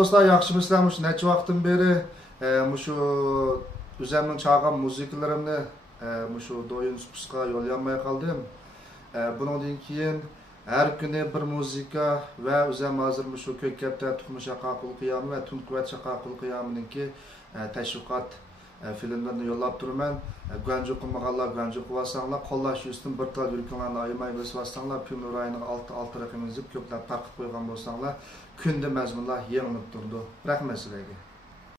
dostlar, yaxşımısınızlar? Şu neçə vaxtdan beri şu üzərimdən çalğan musiqilərimni şu doyun spusqa yollanmaya qaldım. Bundan keyin her günü bir muzika ve üzərim hazır şu Kökkəpdə Tuxum Şaqaqul Qiyamı ve Tunquvvat Şaqaqul Qiyamı'nınki təşviqat filmlerini yollab turman. Göncu qılmağanlar, göncu qıvasanlar, qollaş üstün bir tal yürkünlarını ayımay besvasanlar, Pünur ayının altı rəqəmini zip köpləb taqıb qoyğan bolsanlar, kündə məzmunlar yığınıb durdu. Rəhmət sizlərə.